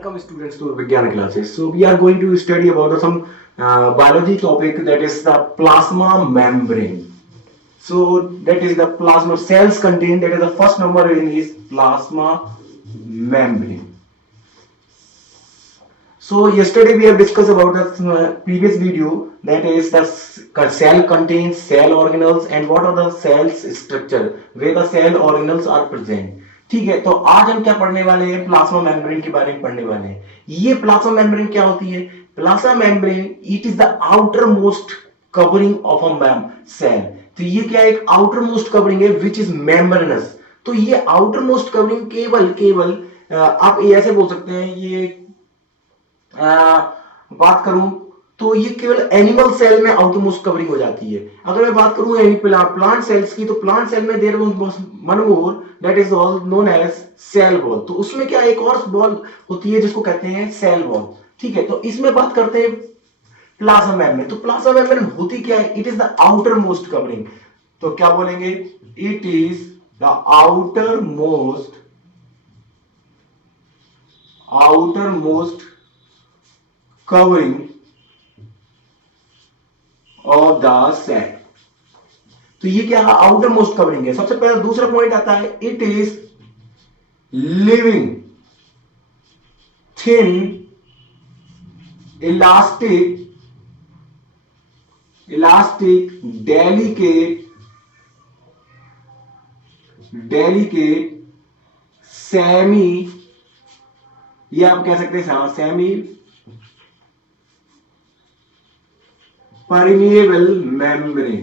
Welcome students to Vigyan classes. So we are going to study about some biology topic, that is the plasma membrane. So that is the plasma cells contain, that is the first number in is plasma membrane. So yesterday we have discussed about the previous video, that is the cell contains cell organelles and what are the cells structure where the cell organelles are present. ठीक है, तो आज हम क्या पढ़ने वाले हैं, plasma membrane के बारे में पढ़ने वाले हैं। ये प्लाज्मा मेम्ब्रेन क्या होती है? Plasma membrane it is the outermost covering of a cell. तो ये क्या एक आउटर मोस्ट कवरिंग है विच इज मेम्ब्रेनस। तो ये आउटर मोस्ट कवरिंग केवल आप ऐसे बोल सकते हैं, ये बात करूं तो ये केवल एनिमल सेल में आउटरमोस्ट कवरिंग हो जाती है। अगर मैं बात करूं प्लांट सेल्स की, तो प्लांट सेल में there one more that is all known as cell wall. तो उसमें क्या एक और वॉल होती है जिसको कहते हैं सेल वॉल। ठीक है, तो इसमें बात करते हैं प्लाज्मा मेम्ब्रेन। तो प्लाज्मा मेम्ब्रेन होती क्या है? It is the outermost covering. तो क्या बोलेंगे? It is the outer most covering of the cell। तो ये क्या है? आउटर मोस्ट कवरिंग है। सबसे पहला दूसरा पॉइंट आता है, it is living thin elastic delicate semi, ये आप कह सकते हैं सेमी परमिएबल मेम्ब्रेन।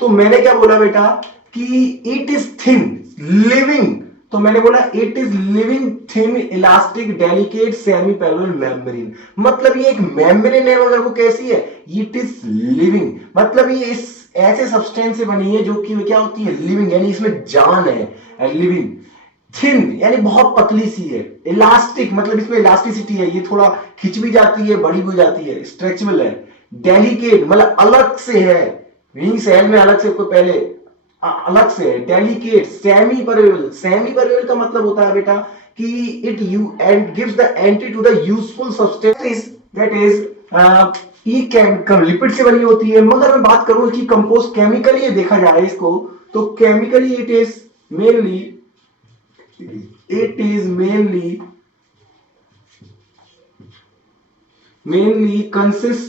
तो मैंने क्या बोला बेटा कि इट इज थिन लिविंग, तो मैंने बोला it is living thin elastic delicate semi permeable membrane. मतलब ये एक मेम्ब्रेन है, मगर वो कैसी है? इट इज लिविंग, मतलब ये इस ऐसे सब्सटेंस से बनी है जो कि क्या होती है? लिविंग, यानी इसमें जान है। लिविंग, थिन यानी बहुत पतली सी है, इलास्टिक मतलब इसमें इलास्टिसिटी है, ये थोड़ा खिंच भी जाती है, बड़ी भी जाती है, स्ट्रेचेबल है। डेलिकेट मतलब अलग से है, विंग सेल में अलग से, कोई पहले अलग से है। डेलिकेट, सेमी परमेबल का मतलब होता है बेटा कि it you and gives the entry to the useful substance that is lipid से बनी होती है। मगर मैं बात करूं कि कंपोज केमिकली देखा जाए इसको, तो chemically it is mainly consists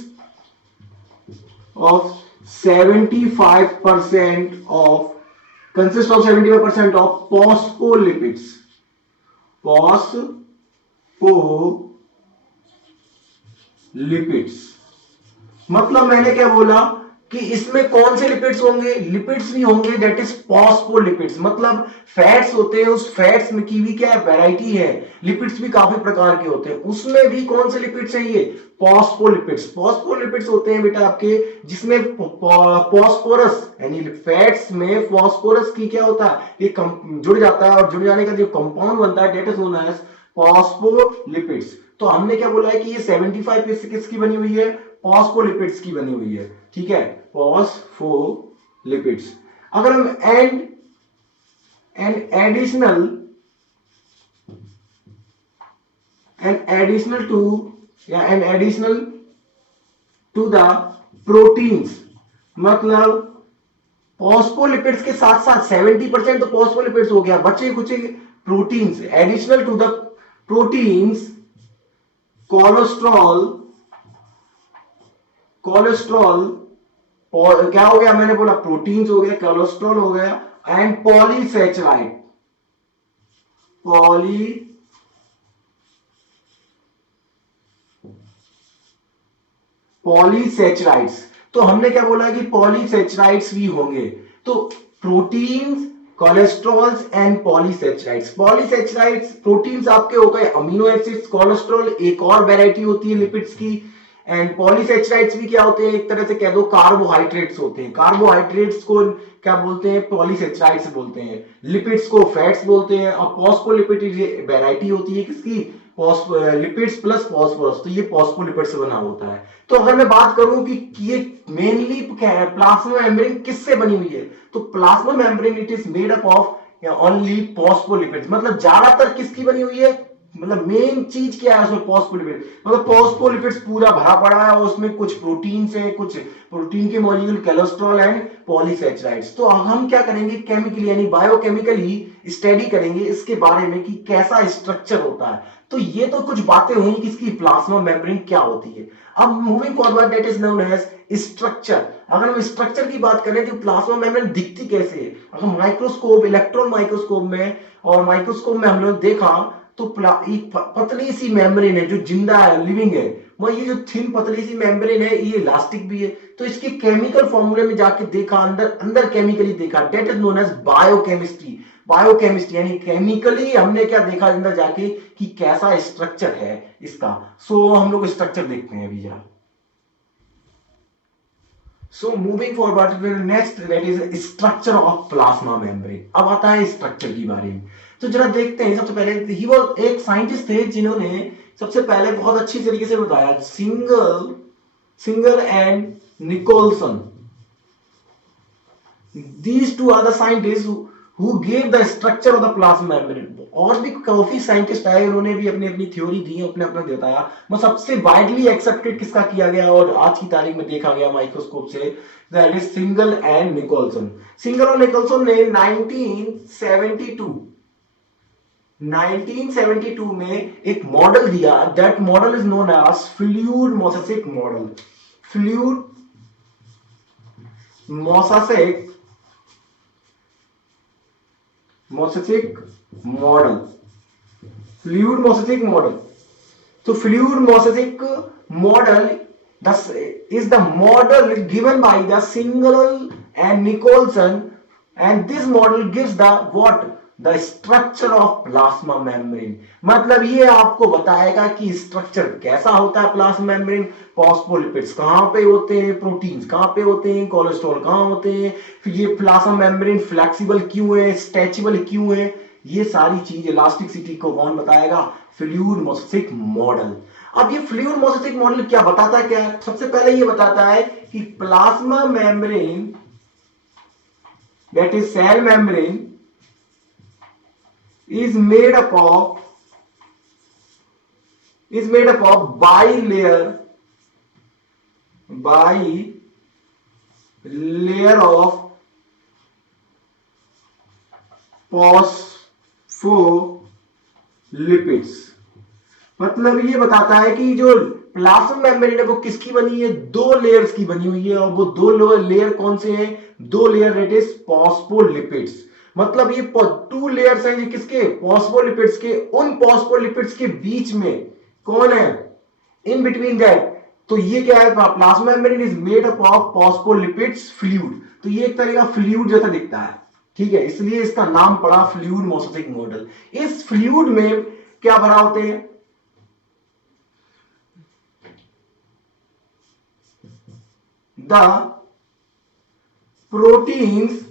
of 75% of phospholipids। मतलब मैंने क्या बोला कि इसमें कौन से लिपिड्स होंगे? लिपिड्स भी होंगे, दैट इज फॉस्फोलिपिड्स। मतलब फैट्स होते हैं, उस फैट्स में की भी क्या है? वैरायटी है। लिपिड्स भी काफी प्रकार के होते हैं, उसमें भी कौन से लिपिड्स हैं? ये फॉस्फोलिपिड्स होते हैं बेटा आपके, जिसमें फॉस्फोरस यानी फैट्स में फॉस्फोरस की क्या होता है? ये जुड़ जाता है, और जुड़ जाने का जो कंपाउंड बनता है that is known as phospholipids. तो हमने क्या बोला है कि ये 75 किसकी बनी हुई है? फॉस्फोलिपिड्स की बनी हुई है। ठीक है, फॉस्फोलिपिड्स। अगर हम एडिशनल टू द प्रोटीन्स, मतलब फॉस्फोलिपिड्स के साथ साथ 70% तो फॉस्फोलिपिड्स हो गया, बचे कुछ proteins. Additional to the proteins cholesterol क्या हो गया? मैंने बोला प्रोटीन्स हो गया, कोलेस्ट्रॉल हो गया, एंड पॉलीसैचराइड्स। तो हमने क्या बोला कि पॉलीसैचराइड्स भी होंगे। तो प्रोटीन्स, कोलेस्ट्रॉल्स एंड पॉलीसैचराइड्स। प्रोटीन्स आपके हो गए अमीनो एसिड्स, कोलेस्ट्रॉल एक और वैरायटी होती है लिपिड्स की, एंड पॉलीसैचराइड्स भी क्या होते हैं? एक तरह से कह दो कार्बोहाइड्रेट्स होते हैं। कार्बोहाइड्रेट्स को क्या बोलते हैं? पॉलीसैचराइड्स बोलते हैं। लिपिड्स को फैट्स बोलते हैं। और फॉस्फोलिपिड वैरायटी होती है किसकी? लिपिड्स प्लस फॉस्फोरस, तो ये फॉस्फोलिपिड से बना होता है। तो अगर मैं बात करूं कि ये मेनली क्या है, प्लाज्मा मेम्ब्रेन किससे बनी हुई है, तो plasma membrane it is made up of only phospholipids. मतलब ज्यादातर किसकी बनी हुई है, मतलब मेन चीज क्या है उसमें, फॉस्फोलिपिड। मतलब फॉस्फोलिपिड्स पूरा भरा पड़ा है और उसमें कुछ प्रोटीन है, कुछ प्रोटीन के मॉलिक्यूल, कोलेस्ट्रॉल एंड पॉलीसेचराइड्स। तो अब हम क्या करेंगे, केमिकली यानी बायोकेमिकली स्टडी करेंगे इसके बारे में कि कैसा स्ट्रक्चर होता है। तो ये तो कुछ बातें हुई कि इसकी प्लाज्मा मेम्ब्रेन क्या होती है। अब moving forward, that is known as structure. अगर हम स्ट्रक्चर की बात करें तो प्लाज्मा मेम्ब्रेन दिखती कैसे है, अगर माइक्रोस्कोप, इलेक्ट्रॉन माइक्रोस्कोप में और माइक्रोस्कोप में हम लोग देखा तो एक पतली सी मेम्ब्रेन है जो जिंदा है, लिविंग है। मगर ये जो थिन पतली सी मेम्ब्रेन है ये इलास्टिक भी है। तो इसके केमिकल फॉर्मूले में जाके देखा, अंदर अंदर केमिकली देखा, that is known as biochemistry. Biochemistry यानी केमिकली हमने क्या देखा अंदर जाके कि कैसा स्ट्रक्चर है इसका। सो हम लोग स्ट्रक्चर देखते हैं अभी जरा। So moving forward next, that is structure of plasma membrane. अब आता है स्ट्रक्चर की बारे में। तो जरा देखते हैं, सबसे पहले ही वो एक साइंटिस्ट थे जिन्होंने सबसे पहले बहुत अच्छी तरीके से बताया, Singer and Nicolson. These two are the scientists who gave the structure of the plasma membrane. और भी काफी साइंटिस्ट आए, उन्होंने भी अपनी अपनी थ्योरी दी, अपने अपना बताया। मैं सबसे वाइडली एक्सेप्टेड किसका किया गया और आज की तारीख में देखा गया माइक्रोस्कोप से, that is Singer and Nicolson. Singer और निकोलसन ने 1972 में एक मॉडल दिया, that model is known as fluid mosaic model. Fluid mosaic model, fluid mosaic model. तो fluid mosaic model is the model given by the Single and Nicholson, and this model gives the what, the structure of plasma membrane। मतलब ये आपको बताएगा कि structure कैसा होता है plasma membrane, phospholipids कहां पे होते हैं, प्रोटीन्स कहां पे होते हैं, कोलेस्ट्रॉल कहां होते हैं, फिर ये प्लाज्मा मेम्ब्रेन फ्लेक्सिबल क्यों है, स्ट्रेचेबल क्यों है, ये सारी चीज इलास्टिसिटी को कौन बताएगा, फ्लूइड मोसेसिक मॉडल। अब ये फ्लूइड मोसेसिक मॉडल क्या बताता है, क्या है? सबसे पहले ये बताता है कि plasma membrane, that is cell membrane, is made up of bilayer of phospholipids। मतलब ये बताता है कि जो प्लाज्मा मेम्ब्रेन है वो किसकी बनी है, दो लेयर्स की बनी हुई है, और वो दो लेयर कौन से हैं, दो लेयर, इट इज फॉस्फोलिपिड्स। मतलब ये टू लेयर्स हैं, ये किसके, फॉस्फोलिपिड्स के। उन फॉस्फोलिपिड्स के बीच में कौन है, इन बिटवीन दैट, तो ये क्या है, plasma membrane is made up of phospholipids fluid. तो ये एक तरह का फ्लूइड जैसा दिखता है, ठीक है, इसलिए इसका नाम पड़ा फ्लूइड मोसेसिक मॉडल। इस फ्लूइड में क्या भरा होते हैं, the proteins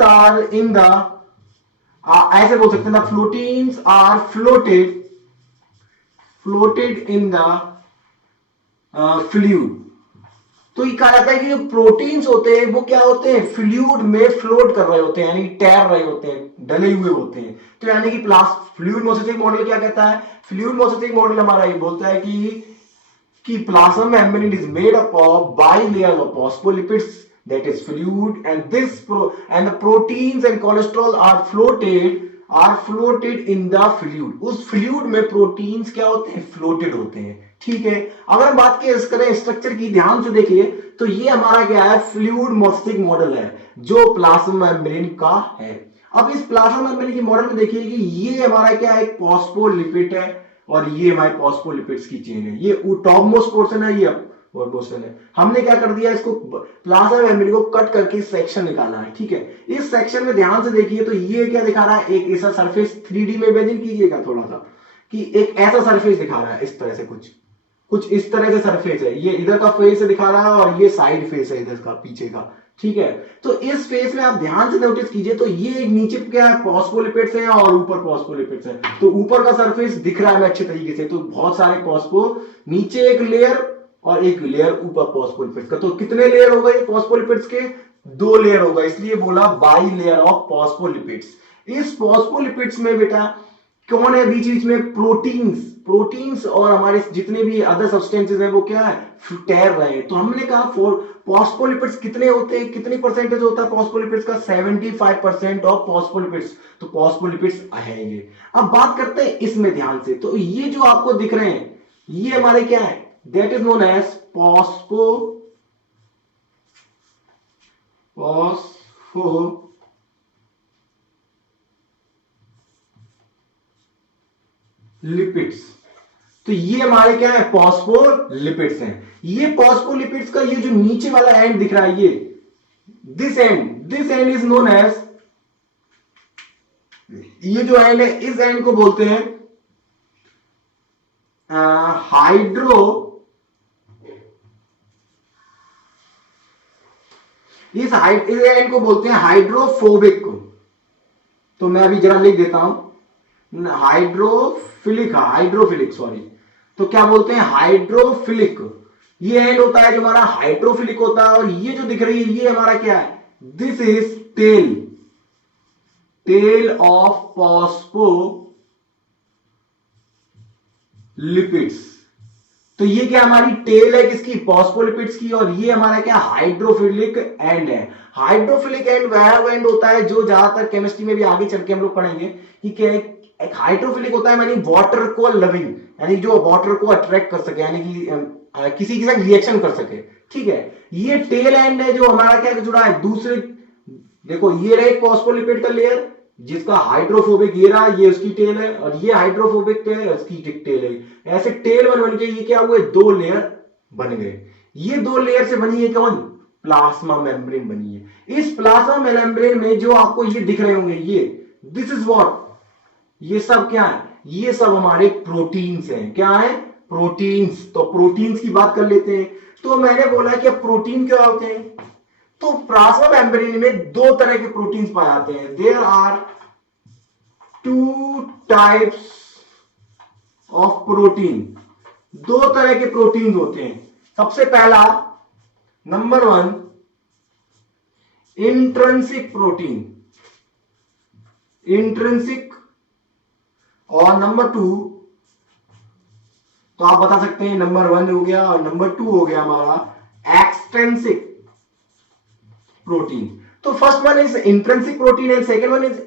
are in the ऐसे बोल सकते हैं, the proteins are floated in the fluid। तो ये कहा जाता है कि जो प्रोटीन्स होते हैं वो क्या होते हैं, फ्लूइड में फ्लोट कर रहे होते हैं, यानी तैर रहे होते हैं, डले हुए होते हैं। तो यानी कि फ्लूइड मोसेसिक मॉडल क्या कहता है, फ्लूइड मोसेसिक मॉडल हमारा ये बोलता है कि plasma membrane is made up of bilayer of phospholipids, that is fluid, and the proteins and cholesterol are floated in the fluid। उस फ्लूइड में प्रोटीन्स क्या होते हैं, फ्लोटेड होते हैं, ठीक है। अगर बात करें स्ट्रक्चर की, ध्यान से देखिए, तो ये हमारा क्या है, फ्लूइड मोसेसिक मॉडल है जो प्लाज्मा मेम्ब्रेन का है। अब इस प्लाज्मा मेम्ब्रेन की मॉडल में देखिए कि ये हमारा क्या है, एक फॉस्फोलिपिड है, और ये हमारे फॉस्फोलिपिड्स की चेन है। ये टॉप मोस्ट पोर्शन है, ये अपर पोर्शन है। हमने क्या कर दिया, इसको प्लाज्मा मेम्ब्रेन को कट करके सेक्शन निकाला है, ठीक है। इस सेक्शन में ध्यान से देखिए तो ये क्या दिखा रहा है, एक ऐसा सरफेस, 3D में इमेजिन कीजिएगा थोड़ा सा, कि एक ऐसा सरफेस दिखा रहा है इस तरह से कुछ, कुछ इस तरह से सरफेस है, ये इधर का फेस दिखा रहा है और ये साइड फेस है इधर का पीछे का, ठीक है। तो इस फेस में आप ध्यान से नोटिस कीजिए, तो ये नीचे क्या है, फॉस्फोलिपिड्स है और ऊपर फॉस्फोलिपिड्स है। तो ऊपर का सरफेस दिख रहा है अच्छे तरीके से, तो बहुत सारे फॉस्फो, नीचे एक लेयर और एक लेयर ऊपर फॉस्फोलिपिड्स का। तो कितने लेयर हो गए फॉस्फोलिपिड्स के, 2 लेयर होगा, इसलिए बोला बाई लेयर ऑफ फॉस्फोलिपिड्स। इस फॉस्फोलिपिड्स में बेटा कौन है बीच बीच में, प्रोटीन्स, प्रोटीन्स और हमारे जितने भी अदर सब्सटेंसेस हैं वो क्या है, तैर रहे हैं। तो हमने कहा फॉस्फोलिपिड्स कितने होते हैं, कितनी परसेंटेज होता है फॉस्फोलिपिड्स का, 75% ऑफ फॉस्फोलिपिड्स। तो फॉस्फोलिपिड्स है ये। अब बात करते हैं इसमें ध्यान से, तो ये जो आपको दिख रहे हैं ये हमारे क्या है, that is known as phospholipids. तो ये हमारे क्या है, फॉस्फोलिपिड्स हैं। ये फॉस्फोलिपिड्स का ये जो नीचे वाला एंड दिख रहा है, ये this end is known as, ये जो एंड है इस एंड को बोलते हैं इस एंड को बोलते हैं हाइड्रोफोबिक को। तो मैं अभी जरा लिख देता हूं, हाइड्रोफिलिक सॉरी। तो क्या बोलते हैं, हाइड्रोफिलिक। ये एंड होता है जो हमारा हाइड्रोफिलिक होता है, और ये जो दिख रही है ये हमारा क्या है, this is tail of phospholipids. तो ये क्या हमारी टेल है किसकी, फॉस्फोलिपिड्स की, और ये हमारा क्या हाइड्रोफिलिक एंड है। हाइड्रोफिलिक एंड वह एंड होता है जो ज्यादातर केमिस्ट्री में भी आगे चल के हम लोग पढ़ेंगे कि क्या एक हाइड्रोफिलिक होता है, यानी वाटर को लविंग, यानी जो वाटर को अट्रैक्ट कर सके, यानी कि किसी के साथ रिएक्शन कर सके, ठीक है। ये टेल एंड है जो हमारा क्या जुड़ा है दूसरे, देखो ये रहे फॉस्फोलिपिड का लेयर जिसका हाइड्रोफोबिक ये रहा, ये उसकी टेल है, और ये हाइड्रोफोबिक है उसकी टेल है। ऐसे टेल बन के ये क्या हुए, 2 लेयर बन गए। ये 2 लेयर से बनी है कौन, प्लाज्मा मेम्ब्रेन बनी है। इस प्लाज्मा मेम्ब्रेन में जो आपको ये दिख रहे होंगे, ये दिस इज व्हाट, ये सब क्या है, ये सब हमारे प्रोटीन्स हैं। क्या है, प्रोटीन्स। तो प्रोटीन्स की बात कर लेते हैं। तो मैंने बोला कि प्रोटीन क्या होते हैं, तो प्लाज्मा मेम्ब्रेन में 2 तरह के प्रोटीन्स पाए जाते हैं। There are 2 types of protein, 2 तरह के प्रोटीन्स होते हैं। सबसे पहला नंबर 1 इंट्रिंसिक प्रोटीन, इंट्रिंसिक, और नंबर 2, तो आप बता सकते हैं नंबर 1 हो गया और नंबर 2 हो गया हमारा एक्सट्रिंसिक प्रोटीन। तो first one is intrinsic protein and second one is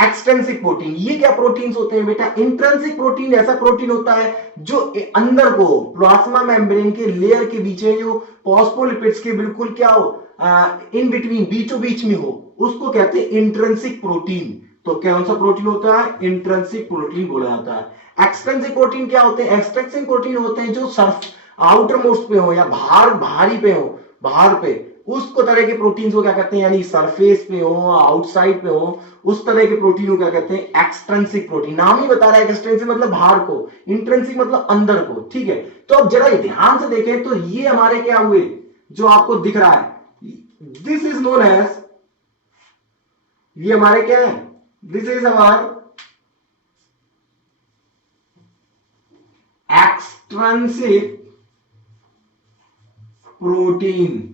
extrinsic protein. ये क्या प्रोटीन्स होते हैं बेटा, इंट्रिंसिक प्रोटीन ऐसा प्रोटीन होता है जो अंदर को प्लाज्मा मेम्ब्रेन के लेयर के बीच में जो फॉस्फोलिपिड्स के बिल्कुल क्या हो, इन बिटवीन, बीचों बीच में हो, उसको कहते हैं इंट्रिंसिक प्रोटीन। तो कौन सा प्रोटीन होता है, इंट्रिंसिक प्रोटीन बोला जाता है। एक्सट्रिंसिक प्रोटीन क्या होते हैं, एक्सट्रिंसिक प्रोटीन होते हैं जो सर्फ आउटर मोस्ट पे हो या भारी पे हो, बाहर पे, उसको तरह के प्रोटीन्स को क्या कहते हैं, यानी सरफेस पे हो, आउटसाइड पे हो, उस तरह के प्रोटीन को क्या कहते हैं, एक्सट्रिंसिक प्रोटीन। नाम ही बता रहा है, एक्सट्रिंसिक मतलब बाहर को, इंट्रिंसिक मतलब अंदर को, ठीक है। तो अब जरा ध्यान से देखें, तो ये हमारे क्या हुए, जो आपको दिख रहा है, दिस इज नोन एज, ये हमारे क्या है, दिस इज हमारा एक्सट्रिंसिक प्रोटीन।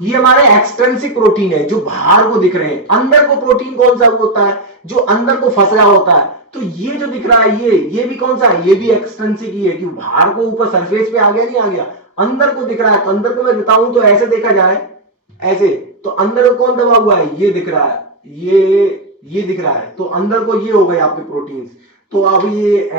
ये हमारे एक्सट्रिंसिक प्रोटीन है जो बाहर को दिख रहे हैं। अंदर को प्रोटीन कौन सा होता है, जो अंदर को फंसा होता है। तो ये जो दिख रहा है ये भी कौन सा है, ये भी एक्सट्रिंसिक ही है, कि बाहर को ऊपर सरफेस पे आ गया, नहीं आ गया, अंदर को दिख रहा है। तो अंदर को मैं बताऊं तो ऐसे देखा जाए, ऐसे, तो अंदर को कौन दबा हुआ है, ये दिख रहा है, ये दिख रहा है। तो अंदर को ये हो गए आपके प्रोटीन्स। तो अब ये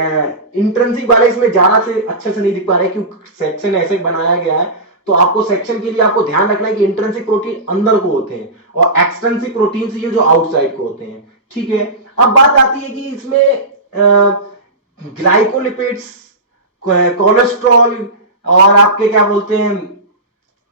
इंट्रिंसिक वाले इसमें ज्यादा से अच्छे से नहीं दिख पा रहे क्योंकि सेक्शन ऐसे बनाया गया है। तो आपको सेक्शन के लिए आपको ध्यान रखना है कि इंट्रिंसिक प्रोटीन अंदर को होते हैं और एक्सट्रिंसिक प्रोटीन ये जो आउटसाइड को होते हैं, ठीक है। अब बात आती है कि इसमें ग्लाइकोलिपिड्स, कोलेस्ट्रॉल और आपके क्या बोलते हैं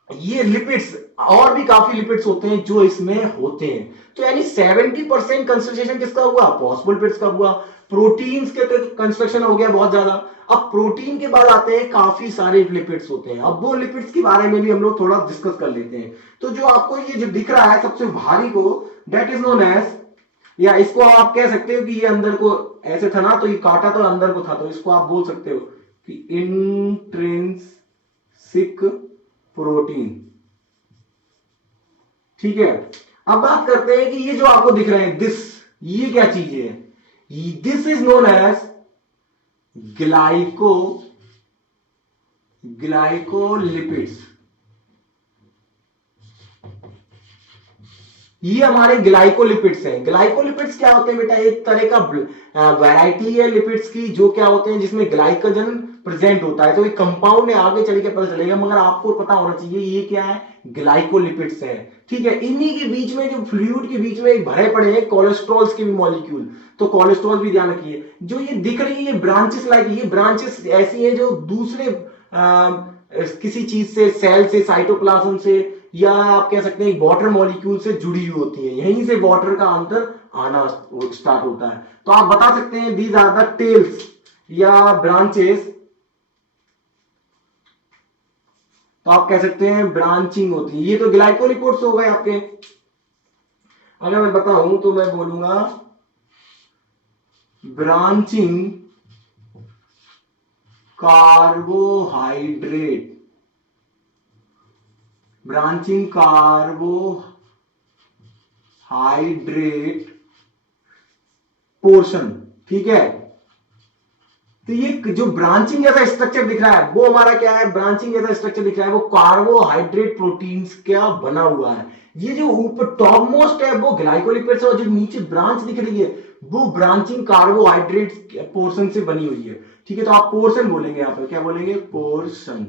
ये लिपिड्स, और भी काफी लिपिड्स होते हैं जो इसमें होते हैं। तो यानी 70% कंसंट्रेशन किसका हुआ, फॉस्फोलिपिड्स का हुआ। प्रोटीन्स के तो कंस्ट्रक्शन हो गया बहुत ज्यादा। अब प्रोटीन के बाद आते हैं काफी सारे लिपिड्स होते हैं। अब वो लिपिड्स के बारे में भी हम लोग थोड़ा डिस्कस कर लेते हैं। तो जो आपको ये जो दिख रहा है सबसे भारी को, दैट इज नोन एज, या इसको आप कह सकते हो कि ये अंदर को ऐसे था ना, तो ये काटा तो अंदर को था, तो इसको आप बोल सकते हो कि इंट्रिंसिक प्रोटीन। ठीक है, अब बात करते हैं कि ये जो आपको दिख रहे हैं दिस, ये क्या चीज है, this is known as glycolipids. ये हमारे ग्लाइकोलिपिड्स हैं। ग्लाइकोलिपिड्स क्या होते हैं बेटा, एक तरह का वैरायटी है लिपिड्स की, जो क्या होते हैं जिसमें ग्लाइकोजन प्रेजेंट होता है। तो एक कंपाउंड है, आगे चल के पता चलेगा, मगर आपको पता होना चाहिए ये क्या है, ग्लाइकोलिपिड्स है। ठीक है, इन्हीं के बीच में, जो फ्लूइड के बीच में भरे पड़े हैं कोलेस्ट्रॉल्स के भी मॉलिक्यूल, तो कोलेस्ट्रॉल भी ध्यान रखिए। जो ये दिख रही है ये ब्रांचेस, लाइक ये ब्रांचेस ऐसी हैं जो दूसरे किसी चीज से, सेल से, साइटोप्लाज्म से, या आप कह सकते हैं वाटर मॉलिक्यूल से जुड़ी हुई होती है। यहीं से वाटर का अंतर आना स्टार्ट होता है। तो आप बता सकते हैं दीज आर द टेल्स या ब्रांचेस। तो आप कह सकते हैं ब्रांचिंग होती है। ये तो ग्लाइकोलिपिड्स हो गए आपके। अगर मैं बताऊं तो मैं बोलूंगा branching carbohydrate, branching carbohydrate portion. ठीक है, तो ये जो ब्रांचिंग जैसा स्ट्रक्चर दिख रहा है वो हमारा क्या है, ब्रांचिंग जैसा स्ट्रक्चर दिख रहा है वो कार्बोहाइड्रेट प्रोटीन्स का बना हुआ है। ये जो ऊपर टॉप मोस्ट है वो ग्लाइकोलिपिड्स, और जो नीचे ब्रांच दिख रही है वो ब्रांचिंग कार्बोहाइड्रेट पोर्शन से बनी हुई है। ठीक है, तो आप पोर्शन बोलेंगे, यहां पर क्या बोलेंगे, पोर्शन।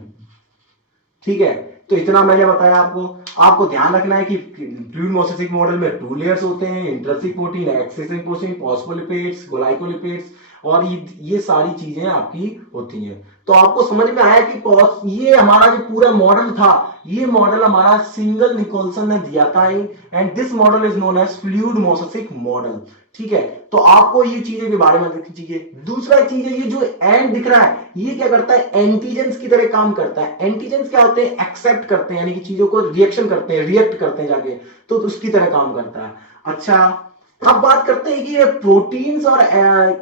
ठीक है, तो इतना मैंने बताया आपको। आपको ध्यान रखना है कि फ्लूइड मोसेसिक मॉडल में 2 लेयर्स होते हैं, intrinsic protein, extrinsic protein, phospholipids, glycolipids, और ये सारी चीजें आपकी होती हैं। तो आपको समझ में आया कि ये हमारा जो पूरा मॉडल था, ये मॉडल हमारा सिंगल निकोलसन ने दिया था, and this model is known as fluid mosaic model. ठीक है, तो आपको ये चीजें के बारे में देखनी चाहिए। दूसरा चीज है, ये जो एंड दिख रहा है ये क्या करता है, एंटीजेंस की तरह काम करता है। एंटीजेंस क्या होते हैं, एक्सेप्ट करते हैं, यानी कि चीजों को रिएक्शन करते हैं, रिएक्ट करते हैं जाके, तो उसकी तरह काम करता है। अच्छा, अब बात करते हैं कि ये प्रोटीन्स और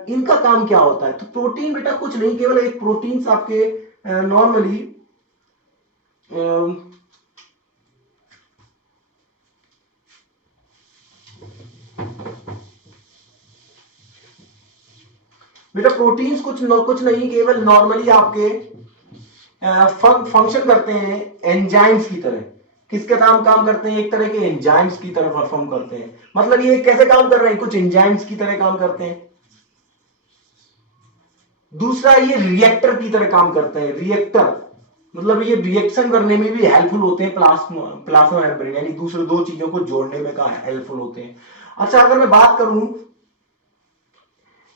इनका काम क्या होता है। तो प्रोटीन बेटा कुछ नहीं, केवल एक प्रोटीन्स आपके नॉर्मली बेटा प्रोटीन्स कुछ नहीं, केवल नॉर्मली आपके फंक्शन करते हैं एंजाइम्स की तरह। किसके काम करते हैं, एक तरह के एंजाइम्स की तरह परफॉर्म करते हैं। मतलब ये कैसे काम कर रहे हैं, कुछ एंजाइम्स की तरह काम करते हैं। दूसरा, ये रिएक्टर की तरह काम करते हैं। रिएक्टर मतलब ये रिएक्शन करने में भी हेल्पफुल होते हैं, प्लाज्मा मेम्ब्रेन, यानी दूसरे दो चीजों को जोड़ने में का हेल्पफुल होते हैं। अच्छा, अगर मैं बात करूं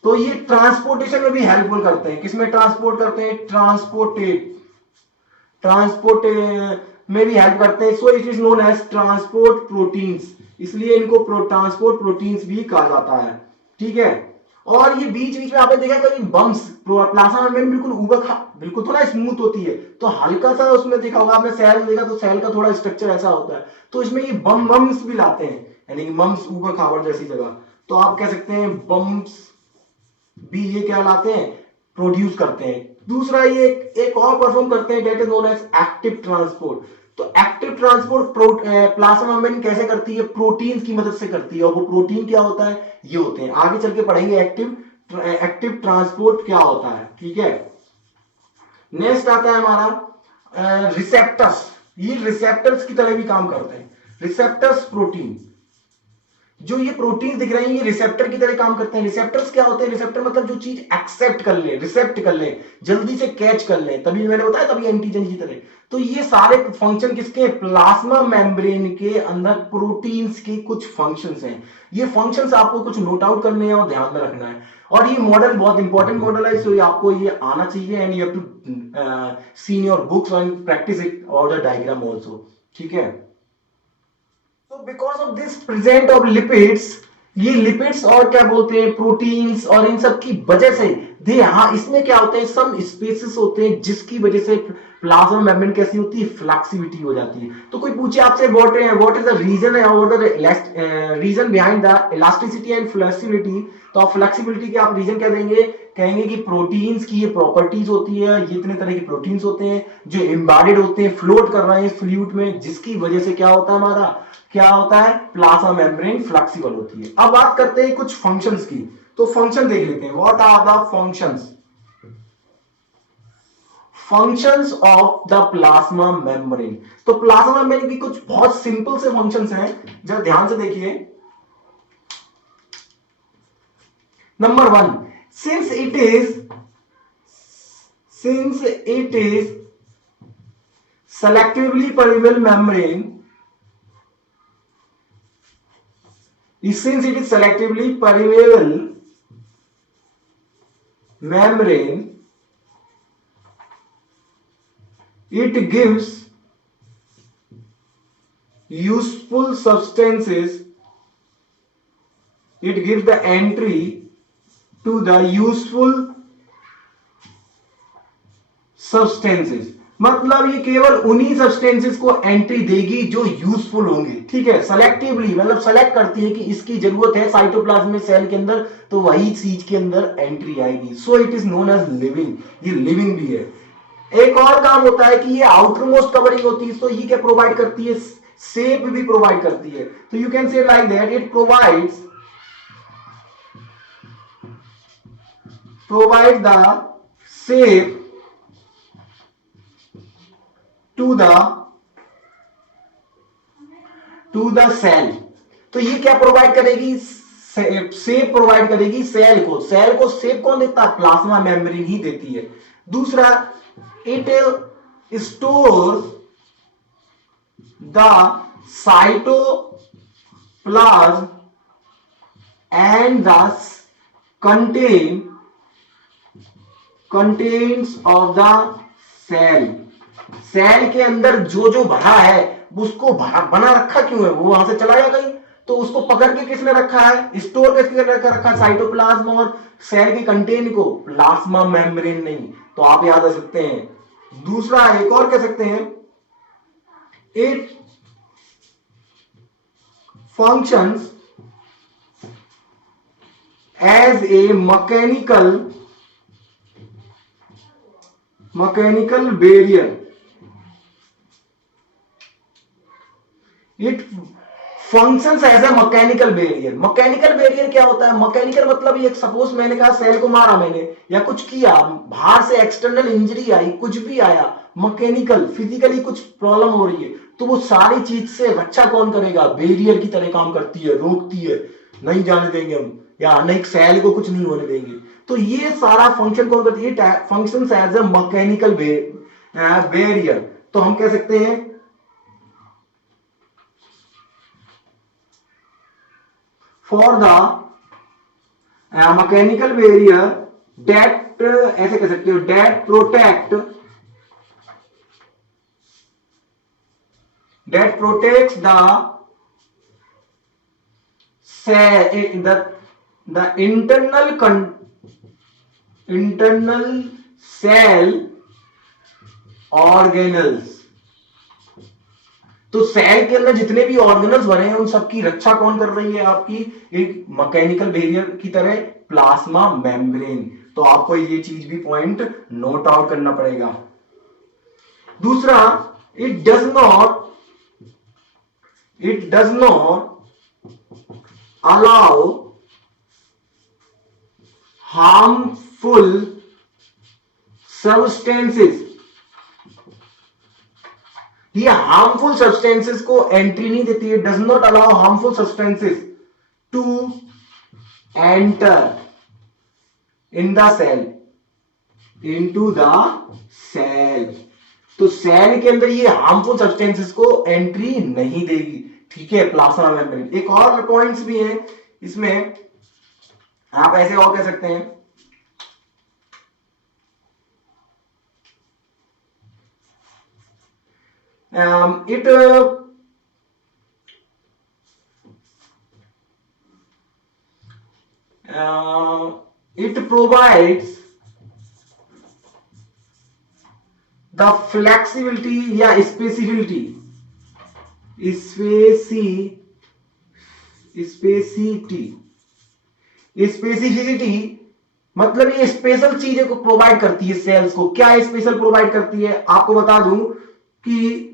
तो ये ट्रांसपोर्टेशन में भी हेल्पफुल करते हैं। किसमें ट्रांसपोर्ट करते हैं, ट्रांसपोर्ट में भी हेल्प करते हैं। So it is known as transport proteins, इसलिए इनको ट्रांसपोर्ट प्रोटीन्स भी कहा जाता है। ठीक है, और ये बीच बीच में आपने देखा कभी बम्स, प्लाज्मा मेम्ब्रेन बिल्कुल बिल्कुल थोड़ा स्मूथ होती है, तो हल्का सा उसमें देखा होगा आपने, सेल देखा तो सेल का थोड़ा स्ट्रक्चर ऐसा होता है, तो इसमें ये बम्स भी लाते हैं, यानी कि मम्स ऊपर खाबर जैसी जगह। तो आप कह सकते हैं बम्स भी ये क्या लाते हैं, प्रोड्यूस करते हैं। दूसरा, ये एक और परफॉर्म करते हैं, that is known as active transport. तो एक्टिव ट्रांसपोर्ट प्लाज्मा मेम्ब्रेन कैसे करती है, प्रोटीन की मदद से करती है। और वो प्रोटीन क्या होता है, ये होते हैं, आगे चल के पढ़ेंगे एक्टिव ट्रांसपोर्ट क्या होता है। ठीक है, नेक्स्ट आता है हमारा रिसेप्टर्स। ये रिसेप्टर्स की तरह भी काम करते हैं। रिसेप्टर्स प्रोटीन, जो ये प्रोटीन दिख रहे हैं ये रिसेप्टर की तरह काम करते हैं। रिसेप्टर्स क्या होते हैं, रिसेप्टर मतलब जो चीज एक्सेप्ट कर ले, रिसेप्ट कर ले, जल्दी से कैच कर ले, तभी मैंने बताया, तभी एंटीजन की तरह। तो ये सारे फंक्शन किसके, प्लाज्मा मेम्ब्रेन के अंदर प्रोटीन्स के कुछ फंक्शंस हैं। ये फंक्शंस आपको कुछ नोट आउट करने हैं और ध्यान में रखना है। और ये मॉडल बहुत इंपॉर्टेंट मॉडल है, सो आपको ये आना चाहिए and you have to see in your books and practice it और द डायग्राम ऑल्सो, ठीक है। So because of this present of lipids, ये लिपिड्स और क्या बोलते हैं प्रोटीन्स और इन सब की वजह से दे, हाँ इसमें क्या होते हैं सम स्पेसिस होते हैं जिसकी वजह से प्लाज्मा मेम्ब्रेन कैसी होती है, फ्लेक्सिबिलिटी हो जाती है। तो कोई पूछे आपसे व्हाट इज द रीजन और the reason behind the elasticity and flexibility, तो आप फ्लेक्सिबिलिटी के आप रीजन क्या देंगे, कहेंगे कि प्रोटीन्स की ये प्रॉपर्टीज होती है, ये इतने तरह के प्रोटीन्स होते हैं जो एम्बेडेड होते हैं, फ्लोट कर रहे हैं फ्लूइड में, जिसकी वजह से क्या होता है हमारा, क्या होता है प्लाज्मा मेम्ब्रेन फ्लेक्सिबल होती है। अब बात करते हैं कुछ फंक्शंस की, तो फंक्शन देख लेते हैं, what are the functions of the plasma membrane. तो प्लाज्मा मेम्ब्रेन की कुछ बहुत सिंपल से फंक्शंस हैं, जरा ध्यान से देखिए। Number 1, since it is selectively permeable membrane, since it is selectively permeable membrane, it gives useful substances, it gives the entry to the useful substances, मतलब ये केवल उन्हीं सब्सटेंसेस को एंट्री देगी जो यूजफुल होंगे, ठीक है। सेलेक्टिवली मतलब सेलेक्ट करती है कि इसकी जरूरत है साइटोप्लाज्म में सेल के अंदर, तो वही चीज के अंदर एंट्री आएगी। So it is known as living, ये लिविंग भी है। एक और काम होता है कि ये आउटर मोस्ट कवरिंग होती है, तो ये क्या प्रोवाइड करती है, शेप भी प्रोवाइड करती है। तो you can say like that it provides the shape to the cell। तो ये क्या प्रोवाइड करेगी, शेप प्रोवाइड करेगी सेल को शेप कौन देता है, प्लाज्मा मेम्ब्रेन ही देती है। दूसरा, it stores the cytoplasm and the contents of the cell के अंदर जो भरा है उसको बना रखा क्यों है, वो वहां से चला गया कहीं, तो उसको पकड़ के किसने रखा है, स्टोर किसने रखा है, साइटोप्लाज्म और सेल के कंटेंट को, प्लाज्मा मेम्ब्रेन नहीं। तो आप याद रख सकते हैं। दूसरा एक और कह सकते हैं, it functions as a mechanical barrier. It functions as a mechanical barrier. Mechanical barrier क्या होता है, मैकेनिकल मतलब ये सपोज मैंने कहा सेल को मारा मैंने या कुछ किया, बाहर से एक्सटर्नल इंजरी आई, कुछ भी आया, मैकेनिकल फिजिकली कुछ प्रॉब्लम हो रही है, तो वो सारी चीज से रक्षा कौन करेगा, बैरियर की तरह काम करती है, रोकती है, नहीं जाने देंगे हम, या नहीं सेल को कुछ नहीं होने देंगे। तो ये सारा फंक्शन कौन करती है, functions as a mechanical barrier. तो हम कह सकते हैं for the mechanical barrier that, ऐसे कह सकते हो, that protects the internal cell organelles। तो सेल के अंदर जितने भी ऑर्गेनल्स बने हैं उन सबकी रक्षा कौन कर रही है, आपकी एक मैकेनिकल बैरियर की तरह प्लाज्मा मेम्ब्रेन। तो आपको ये चीज भी पॉइंट नोट आउट करना पड़ेगा। दूसरा, it does not allow harmful substances। ये हार्मफुल सब्सटेंसेस को एंट्री नहीं देती है, does not allow harmful substances to enter in the cell, into the cell. तो सेल के अंदर ये हार्मफुल सब्सटेंसेस को एंट्री नहीं देगी, ठीक है, प्लाज्मा मेम्ब्रेन। एक और पॉइंट्स भी है इसमें, आप ऐसे और कह सकते हैं, it it provides the flexibility या specificity स्पेसिफिसिटी मतलब ये स्पेशल चीजें को प्रोवाइड करती है सेल्स को। क्या स्पेशल प्रोवाइड करती है, आपको बता दूं कि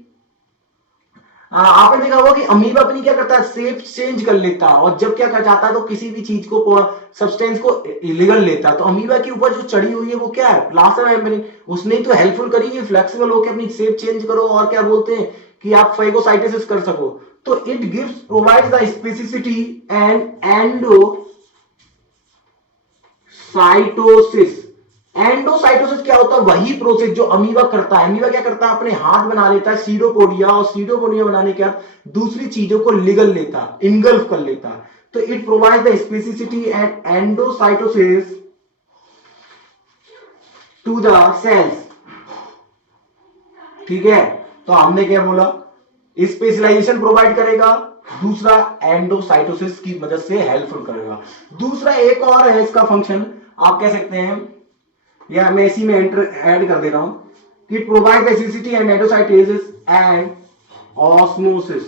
आपने देखा होगा कि अमीबा अपनी क्या करता है, शेप चेंज कर लेता है, और जब क्या कर जाता है तो किसी भी चीज को सब्सटेंस को इलीगल लेता है। तो अमीबा के ऊपर जो चढ़ी हुई है वो क्या है, प्लाज्मा मेम्ब्रेन। उसने तो हेल्पफुल करी है, फ्लेक्सिबल होकर अपनी शेप चेंज करो, और क्या बोलते हैं कि आप फेगोसाइटोसिस कर सको। तो it gives provides the specificity and endocytosis. Endocytosis क्या होता है, वही प्रोसेस जो अमीबा करता है। अमीबा क्या करता है, अपने हाथ बना लेता है सीडोपोडिया, और सीडोपोडिया बनाने के बाद दूसरी चीजों को लिगल लेता है, इनगल्फ कर लेता है। तो it provides the specificity and endocytosis to the cells. ठीक है, तो हमने क्या बोला, स्पेशलाइजेशन प्रोवाइड करेगा, दूसरा एंडोसाइटोसिस की मदद से हेल्पफुल करेगा। दूसरा एक और है इसका फंक्शन, आप कह सकते हैं, या मैं इसी में ऐड कर दे रहा हूं कि provide acidity and endocytosis and osmosis.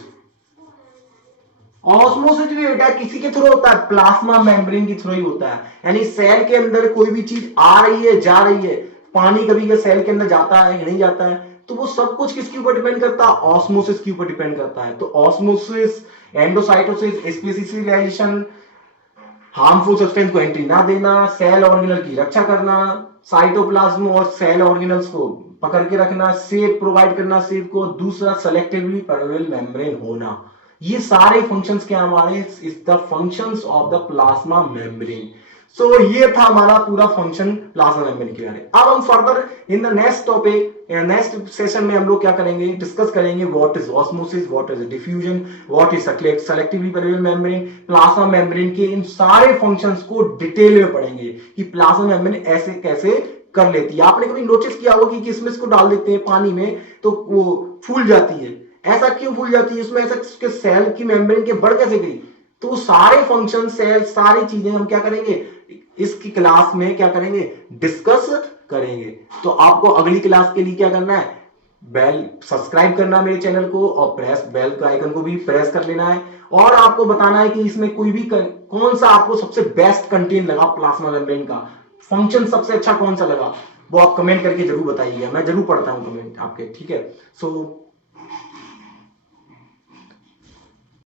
Osmosis भी बेटा किसी के थ्रू होता है, प्लाज्मा मेम्ब्रेन के थ्रू ही होता है। यानी सेल के अंदर कोई भी चीज आ रही है, जा रही है, पानी कभी के सेल के अंदर जाता है या नहीं जाता है, तो वो सब कुछ किसके ऊपर डिपेंड करता है, ऑस्मोसिस के ऊपर डिपेंड करता है। तो ऑस्मोसिस, एंडोसाइटोसिस, स्पेसिलाइजेशन, हार्मफुल सब्सटेंस को एंट्री ना देना, सेल ऑर्गेनल की रक्षा करना, साइटोप्लाज्म और सेल ऑर्गेनल्स को पकड़ के रखना, शेप प्रोवाइड करना शेप को, दूसरा सेलेक्टिवली परमेबल मेम्ब्रेन होना। ये सारे फंक्शंस क्या हमारे, is the functions of the plasma membrane. So ये था हमारा पूरा फंक्शन प्लाज्मा मेम्ब्रेन के बारे में। अब हम further in the next topic, next session में हम लोग क्या करेंगे, डिस्कस करेंगे what is osmosis, what is diffusion, what is selectively permeable membrane, plasma membrane के इन सारे फंक्शंस को डिटेल में पढ़ेंगे कि प्लाज्मा मेम्ब्रेन ऐसे कैसे कर लेती है। आपने कभी नोटिस किया होगा कि किसमिस को डाल देते हैं पानी में तो वो फूल जाती है, ऐसा क्यों फूल जाती है, उसमें ऐसा सेल की मेम्ब्रेन के बढ़ कैसे गई। तो सारे फंक्शन, सेल, सारी चीजें हम क्या करेंगे इसकी क्लास में क्या करेंगे, डिस्कस करेंगे। तो आपको अगली क्लास के लिए क्या करना है, बेल सब्सक्राइब करना मेरे चैनल को, और प्रेस बेल का आइकन को भी प्रेस कर लेना है, और आपको बताना है कि इसमें कोई भी कौन सा आपको सबसे बेस्ट कंटेंट लगा, प्लाज्मा मेम्ब्रेन का फंक्शन सबसे अच्छा कौन सा लगा, वो आप कमेंट करके जरूर बताइएगा, मैं जरूर पढ़ता हूं कमेंट आपके। ठीक है, सो